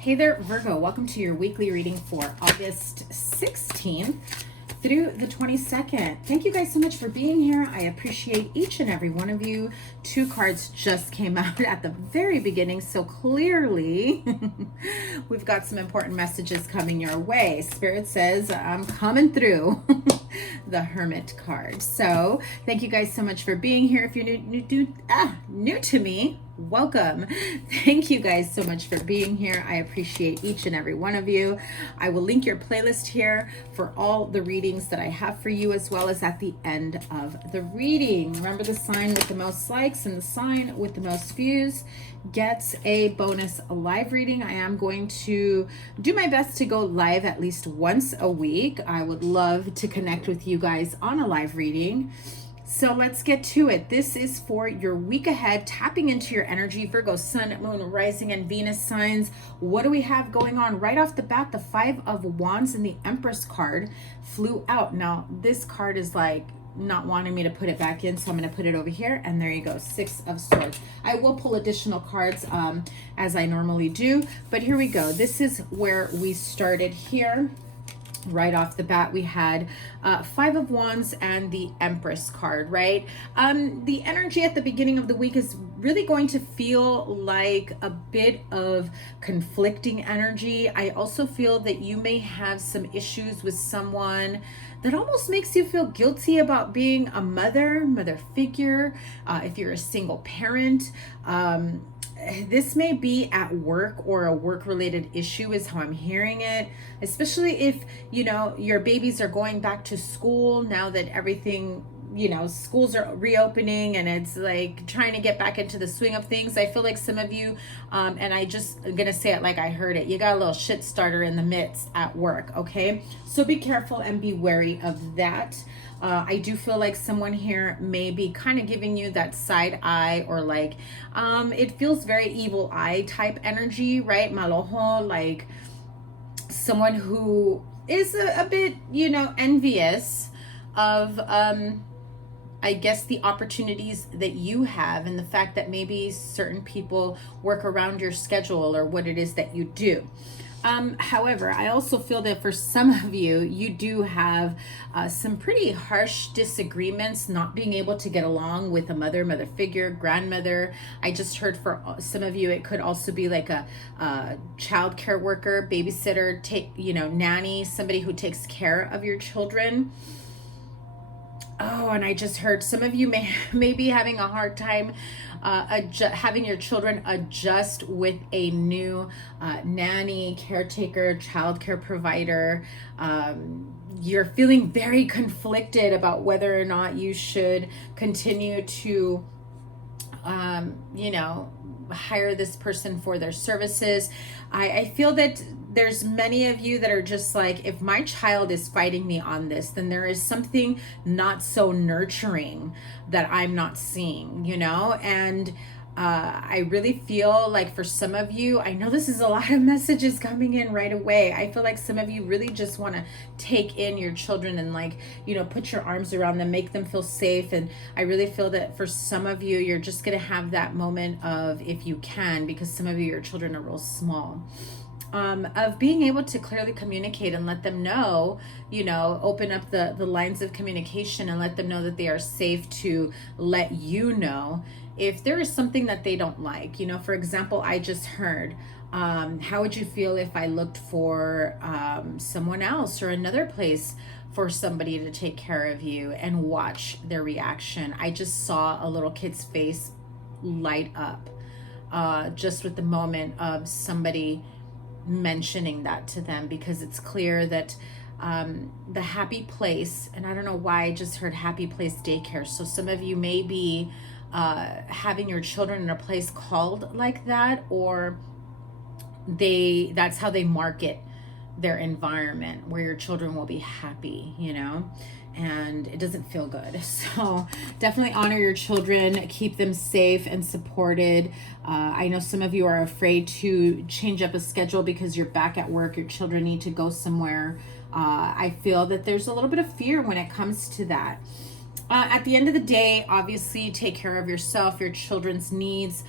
Hey there, Virgo. Welcome to your weekly reading for August 16th through the 22nd. Thank you guys so much for being here. I appreciate each and every one of you. 2 cards just came out at the very beginning, so clearly we've got some important messages coming your way. Spirit says, I'm coming through. The Hermit card. So thank you guys so much for being here. If you're new to me, welcome. Thank you guys so much for being here. I appreciate each and every one of you. I will link your playlist here for all the readings that I have for you, as well as at the end of the reading. Remember, the sign with the most likes and the sign with the most views gets a bonus live reading. I am going to do my best to go live at least once a week. I would love to connect with you guys on a live reading. So let's get to it. This is for your week ahead, tapping into your energy, Virgo, Sun, Moon, Rising, and Venus signs. What do we have going on? Right off the bat, the 5 of Wands and the Empress card flew out. Now, this card is like not wanting me to put it back in, so I'm going to put it over here, and there you go, 6 of Swords. I will pull additional cards as I normally do, but here we go. This is where we started here. Right off the bat, we had 5 of Wands and the Empress card, right? The energy at the beginning of the week is really going to feel like a bit of conflicting energy. I also feel that you may have some issues with someone that almost makes you feel guilty about being a mother figure. If you're a single parent, this may be at work or a work-related issue is how I'm hearing it, especially if, you know, your babies are going back to school now that everything, you know, schools are reopening and it's like trying to get back into the swing of things. I feel like some of you, and I'm gonna say it like I heard it, you got a little shit starter in the midst at work, okay? So be careful and be wary of that. I do feel like someone here may be kind of giving you that side eye, or like, it feels very evil eye type energy, right? Malojo, like someone who is a bit, you know, envious of, I guess, the opportunities that you have and the fact that maybe certain people work around your schedule or what it is that you do. However, I also feel that for some of you, you do have some pretty harsh disagreements, not being able to get along with a mother figure, grandmother. I just heard for some of you, it could also be like a child care worker, babysitter, nanny, somebody who takes care of your children. Oh, and I just heard some of you may be having a hard time having your children adjust with a new nanny, caretaker, childcare provider. You're feeling very conflicted about whether or not you should continue to, hire this person for their services. I feel that there's many of you that are just like, if my child is fighting me on this, then there is something not so nurturing that I'm not seeing, you know? And I really feel like for some of you, I know this is a lot of messages coming in right away. I feel like some of you really just want to take in your children and, like, you know, put your arms around them, make them feel safe. And I really feel that for some of you, you're just going to have that moment of, if you can, because some of you, your children are real small. Of being able to clearly communicate and let them know, you know, open up the lines of communication and let them know that they are safe to let you know if there is something that they don't like. You know, for example, I just heard, how would you feel if I looked for someone else or another place for somebody to take care of you, and watch their reaction? I just saw a little kid's face light up just with the moment of somebody mentioning that to them, because it's clear that the happy place, and I don't know why I just heard happy place daycare. So some of you may be having your children in a place called like that, or that's how they market their environment, where your children will be happy, you know, and it doesn't feel good. So definitely honor your children, keep them safe and supported. I know some of you are afraid to change up a schedule because you're back at work, your children need to go somewhere. I feel that there's a little bit of fear when it comes to that. At the end of the day, obviously take care of yourself, your children's needs,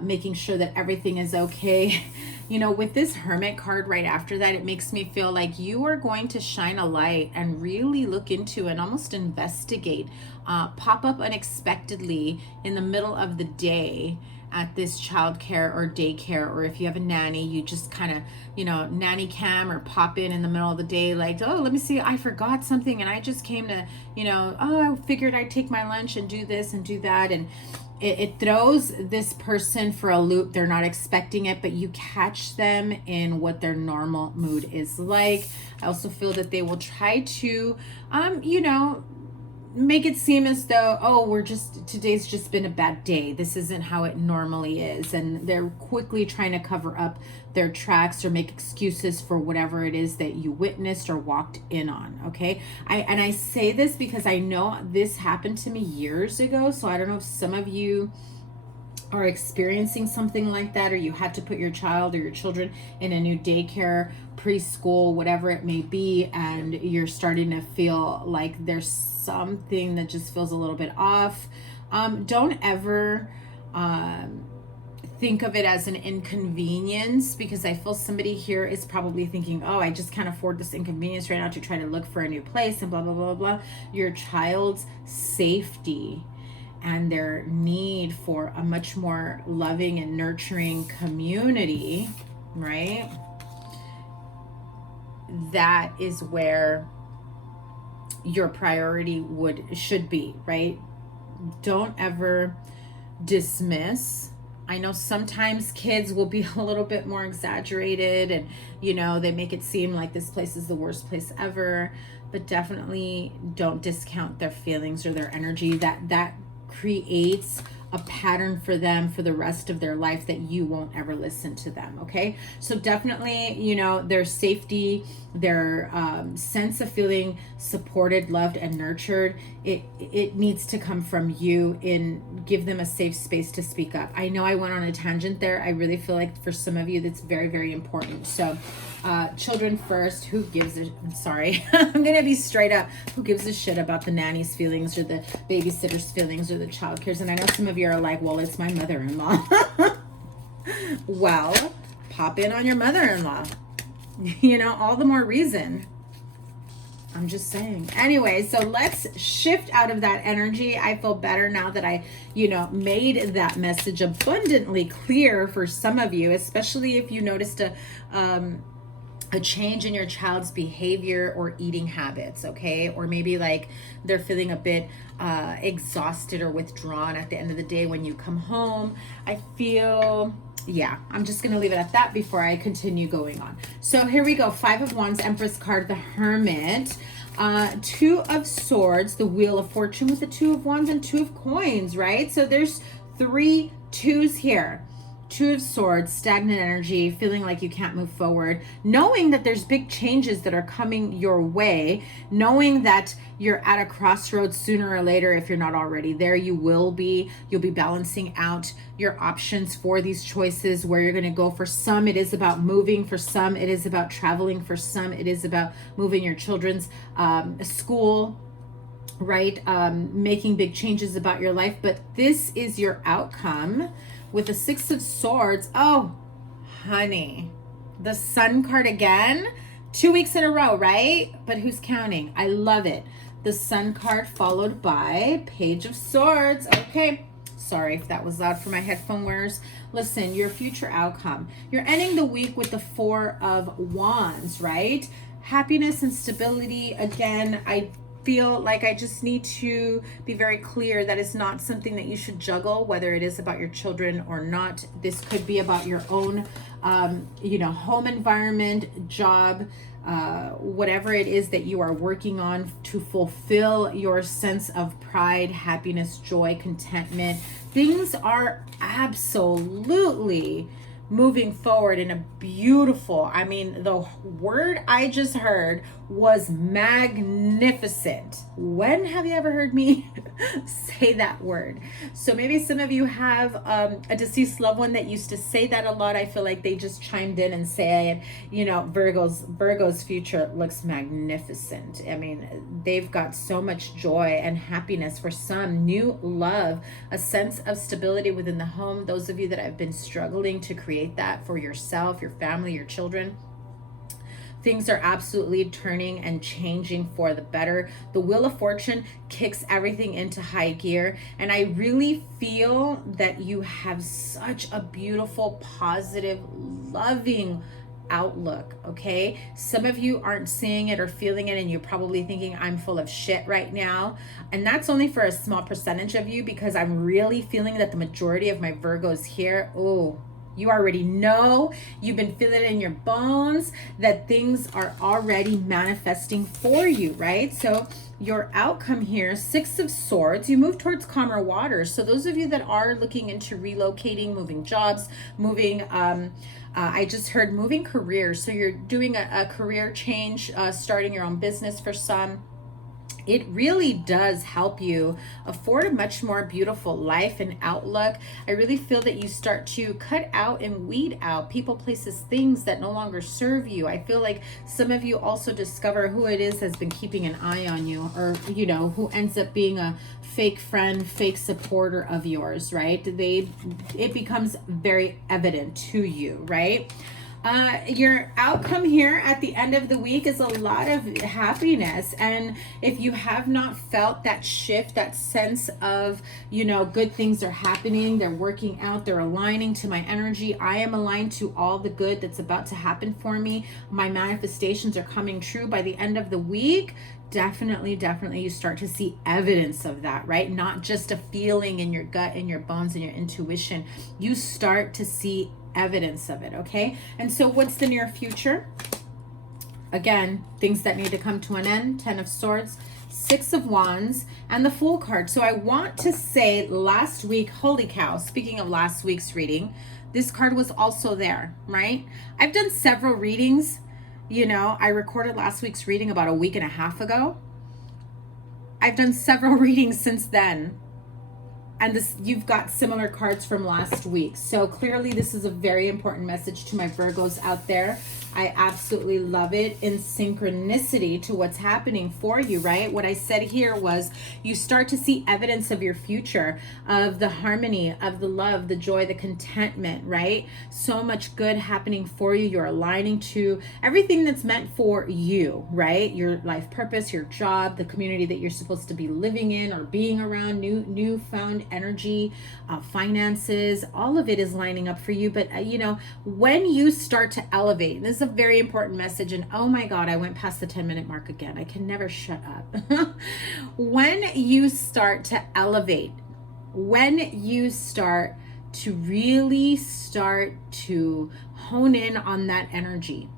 making sure that everything is okay. You know, with this Hermit card right after that, it makes me feel like you are going to shine a light and really look into and almost investigate, pop up unexpectedly in the middle of the day at this childcare or daycare, or if you have a nanny, you just kind of, you know, nanny cam or pop in the middle of the day, like, oh, let me see, I forgot something and I just came to, you know, oh, I figured I'd take my lunch and do this and do that. And it throws this person for a loop. They're not expecting it, but you catch them in what their normal mood is like. I also feel that they will try to, you know, make it seem as though, oh, today's just been a bad day. This isn't how it normally is. And they're quickly trying to cover up their tracks or make excuses for whatever it is that you witnessed or walked in on. Okay. I say this because I know this happened to me years ago. So I don't know if some of you are experiencing something like that, or you had to put your child or your children in a new daycare, preschool, whatever it may be, and you're starting to feel like there's something that just feels a little bit off. Don't ever think of it as an inconvenience, because I feel somebody here is probably thinking, oh, I just can't afford this inconvenience right now to try to look for a new place and blah, blah, blah, blah. Your child's safety and their need for a much more loving and nurturing community, right? That is where your priority should be, right? Don't ever dismiss. I know sometimes kids will be a little bit more exaggerated and, you know, they make it seem like this place is the worst place ever, but definitely don't discount their feelings or their energy. That creates a pattern for them for the rest of their life that you won't ever listen to them. Okay. So definitely, you know, their safety, their sense of feeling supported, loved, and nurtured, it needs to come from you. Give them a safe space to speak up. I know I went on a tangent there. I really feel like for some of you, that's very, very important. So children first. Who gives a, I'm sorry, I'm going to be straight up. Who gives a shit about the nanny's feelings or the babysitter's feelings or the childcare's? And I know some of you are like, well, it's my mother-in-law. Well, pop in on your mother-in-law. You know, all the more reason. I'm just saying. Anyway, so let's shift out of that energy. I feel better now that I, you know, made that message abundantly clear for some of you, especially if you noticed a change in your child's behavior or eating habits, okay? Or maybe like they're feeling a bit exhausted or withdrawn at the end of the day when you come home. I feel, yeah, I'm just going to leave it at that before I continue going on. So here we go. 5 of Wands, Empress card, the Hermit, 2 of Swords, the Wheel of Fortune with the 2 of Wands, and 2 of Coins, right? So there's 3 2s here. 2 of Swords, stagnant energy, feeling like you can't move forward, knowing that there's big changes that are coming your way, knowing that you're at a crossroads sooner or later. If you're not already there, you'll be balancing out your options for these choices, where you're going to go. For some, it is about moving. For some, it is about traveling. For some, it is about moving your children's school, right? Making big changes about your life. But this is your outcome. With the 6 of Swords, oh, honey, the Sun card again, 2 weeks in a row, right? But who's counting? I love it. The Sun card followed by Page of Swords. Okay, sorry if that was loud for my headphone wearers. Listen, your future outcome. You're ending the week with the 4 of Wands, right? Happiness and stability. Again, I feel like I just need to be very clear that it's not something that you should juggle, whether it is about your children or not. This could be about your own, you know, home environment, job, whatever it is that you are working on to fulfill your sense of pride, happiness, joy, contentment. Things are absolutely moving forward in a beautiful, I mean, the word I just heard was magnificent. When have you ever heard me say that word? So maybe some of you have a deceased loved one that used to say that a lot. I feel like they just chimed in and say, you know, Virgo's future looks magnificent. I mean, they've got so much joy and happiness. For some, new love, a sense of stability within the home. Those of you that have been struggling to create appreciate that for yourself, your family, your children. Things are absolutely turning and changing for the better. The Wheel of Fortune kicks everything into high gear. And I really feel that you have such a beautiful, positive, loving outlook, okay? Some of you aren't seeing it or feeling it, and you're probably thinking, I'm full of shit right now. And that's only for a small percentage of you, because I'm really feeling that the majority of my Virgos here, oh, you already know, you've been feeling it in your bones that things are already manifesting for you, right? So your outcome here, Six of Swords, you move towards calmer waters. So those of you that are looking into relocating, moving jobs, moving, I just heard moving careers. So you're doing a career change, starting your own business for some. It really does help you afford a much more beautiful life and outlook. I really feel that you start to cut out and weed out people, places, things that no longer serve you. I feel like some of you also discover who it is that's been keeping an eye on you, or, you know, who ends up being a fake friend, fake supporter of yours, right? It becomes very evident to you, right? Your outcome here at the end of the week is a lot of happiness. And if you have not felt that shift, that sense of, you know, good things are happening, they're working out, they're aligning to my energy, I am aligned to all the good that's about to happen for me, my manifestations are coming true by the end of the week, definitely you start to see evidence of that, right? Not just a feeling in your gut, in your bones, and your intuition. You start to see evidence of it, okay? And so what's the near future? Again, things that need to come to an end. Ten of Swords, Six of Wands, and the Fool card. So I want to say last week, holy cow, speaking of last week's reading, this card was also there, right? I've done several readings. You know, I recorded last week's reading about a week and a half ago. I've done several readings since then. And this, you've got similar cards from last week. So clearly this is a very important message to my Virgos out there. I absolutely love it, in synchronicity to what's happening for you, right? What I said here was you start to see evidence of your future, of the harmony, of the love, the joy, the contentment, right? So much good happening for you. You're aligning to everything that's meant for you, right? Your life purpose, your job, the community that you're supposed to be living in or being around, newfound energy, finances, all of it is lining up for you. But you know, when you start to elevate, this is a very important message, and oh my God, I went past the 10-minute mark again. I can never shut up. When you start to elevate, when you start to really start to hone in on that energy,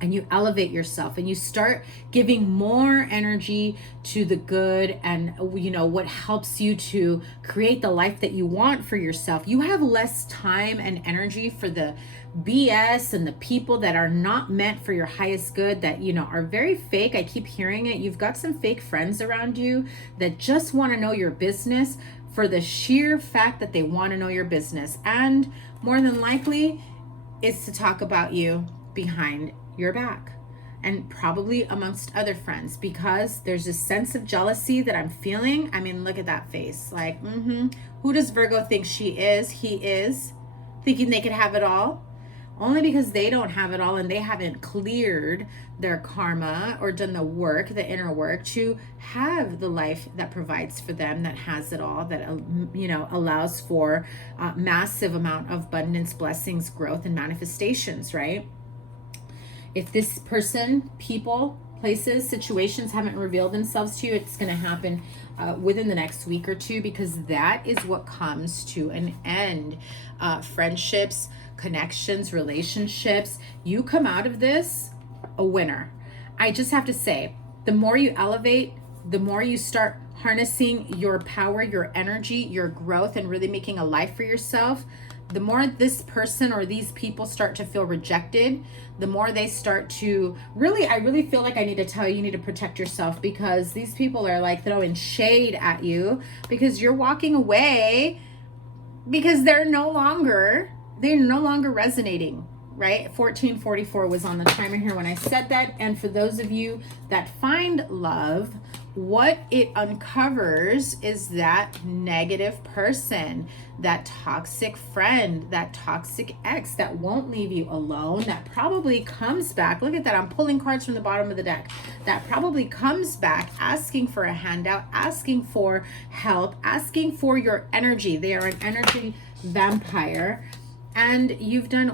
and you elevate yourself and you start giving more energy to the good and, you know, what helps you to create the life that you want for yourself, you have less time and energy for the BS and the people that are not meant for your highest good, that, you know, are very fake. I keep hearing it. You've got some fake friends around you that just want to know your business for the sheer fact that they want to know your business. And more than likely, it's to talk about you behind your back, and probably amongst other friends, because there's this sense of jealousy that I'm feeling. I mean, look at that face. Like, who does Virgo think she is? He is, thinking they could have it all, only because they don't have it all and they haven't cleared their karma or done the work, the inner work, to have the life that provides for them, that has it all, that, you know, allows for massive amount of abundance, blessings, growth, and manifestations, right? If this person, people, places, situations haven't revealed themselves to you, it's going to happen within the next week or two, because that is what comes to an end. Friendships, connections, relationships, you come out of this a winner. I just have to say, the more you elevate, the more you start harnessing your power, your energy, your growth, and really making a life for yourself, the more this person or these people start to feel rejected, the more they start to I really feel like I need to tell you, you need to protect yourself, because these people are like throwing shade at you because you're walking away, because they're no longer resonating, right? 1444 was on the timer here when I said that. And for those of you that find love what it uncovers is that negative person, that toxic friend, that toxic ex that won't leave you alone, that probably comes back. Look at that. I'm pulling cards from the bottom of the deck. That probably comes back asking for a handout, asking for help, asking for your energy. They are an energy vampire. And you've done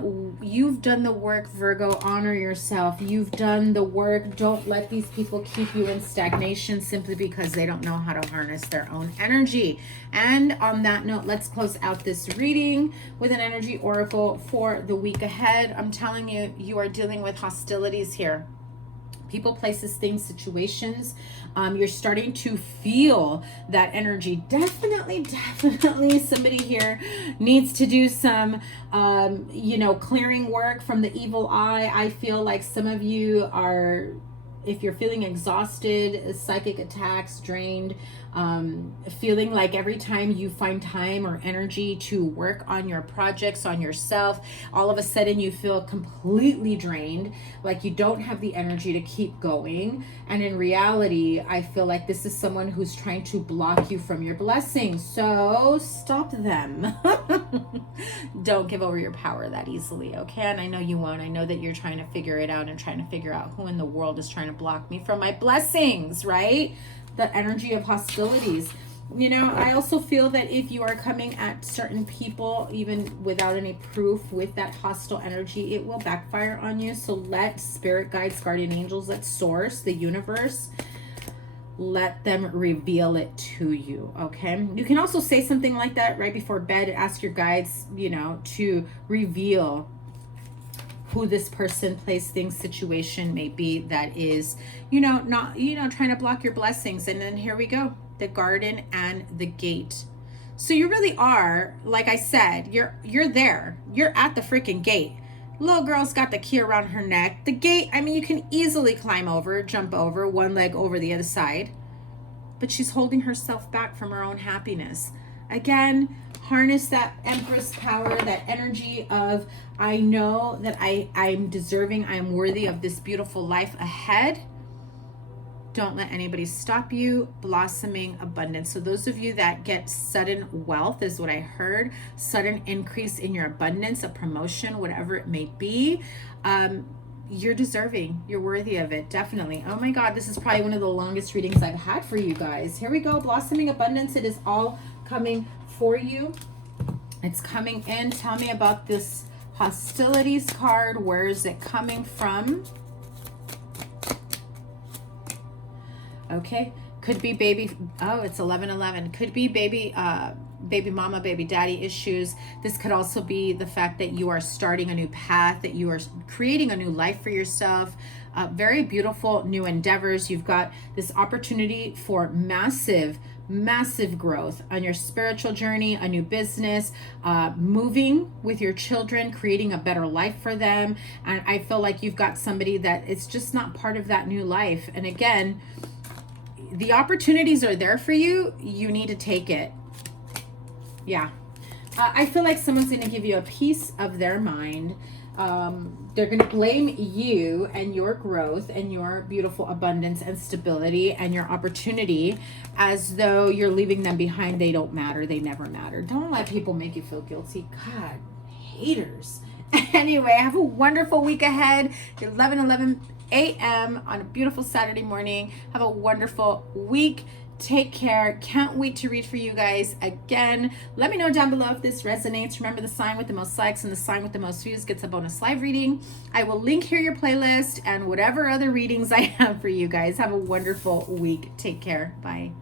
the work, Virgo. Honor yourself. You've done the work. Don't let these people keep you in stagnation simply because they don't know how to harness their own energy. And on that note, let's close out this reading with an energy oracle for the week ahead. I'm telling you, you are dealing with hostilities here. People, places, things, situations. You're starting to feel that energy. Definitely somebody here needs to do some, clearing work from the evil eye. I feel like some of you are, if you're feeling exhausted, psychic attacks, drained, feeling like every time you find time or energy to work on your projects, on yourself, all of a sudden you feel completely drained, like you don't have the energy to keep going. And in reality, I feel like this is someone who's trying to block you from your blessings. So stop them. Don't give over your power that easily, okay? And I know you won't. I know that you're trying to figure it out and trying to figure out who in the world is trying to block me from my blessings, right? The energy of hostilities. You know, I also feel that if you are coming at certain people, even without any proof, with that hostile energy, it will backfire on you. So let spirit guides, guardian angels, let source, the universe, let them reveal it to you, okay? You can also say something like that right before bed. Ask your guides, to reveal who this person, place, thing, situation may be that is, not, trying to block your blessings. And then here we go, the garden and the gate. So you really are, like I said, you're there. You're at the freaking gate. Little girl's got the key around her neck. The gate, I mean, you can easily climb over, jump over, one leg over the other side. But she's holding herself back from her own happiness. Again, harness that Empress power, that energy of, I know that I'm deserving, I'm worthy of this beautiful life ahead. Don't let anybody stop you. Blossoming abundance. So those of you that get sudden wealth is what I heard, sudden increase in your abundance, a promotion, whatever it may be, you're deserving, you're worthy of it, definitely. Oh my God, this is probably one of the longest readings I've had for you guys. Here we go, blossoming abundance. It is all coming for you. It's coming in. Tell me about this hostilities card. Where is it coming from? Okay, could be baby, oh, it's 11:11. Could be baby mama, baby daddy issues. This could also be the fact that you are starting a new path, that you are creating a new life for yourself. Very beautiful new endeavors. You've got this opportunity for massive growth on your spiritual journey, a new business, moving with your children, creating a better life for them. And I feel like you've got somebody that it's just not part of that new life. And again, the opportunities are there for you. You need to take it. Yeah. I feel like someone's going to give you a piece of their mind. They're going to blame you and your growth and your beautiful abundance and stability and your opportunity as though you're leaving them behind. They don't matter. They never matter. Don't let people make you feel guilty. God, haters. Anyway, have a wonderful week ahead. 11:11 a.m. on a beautiful Saturday morning. Have a wonderful week. Take care. Can't wait to read for you guys again. Let me know down below if this resonates. Remember, the sign with the most likes and the sign with the most views gets a bonus live reading. I will link here your playlist and whatever other readings I have for you guys. Have a wonderful week. Take care. Bye.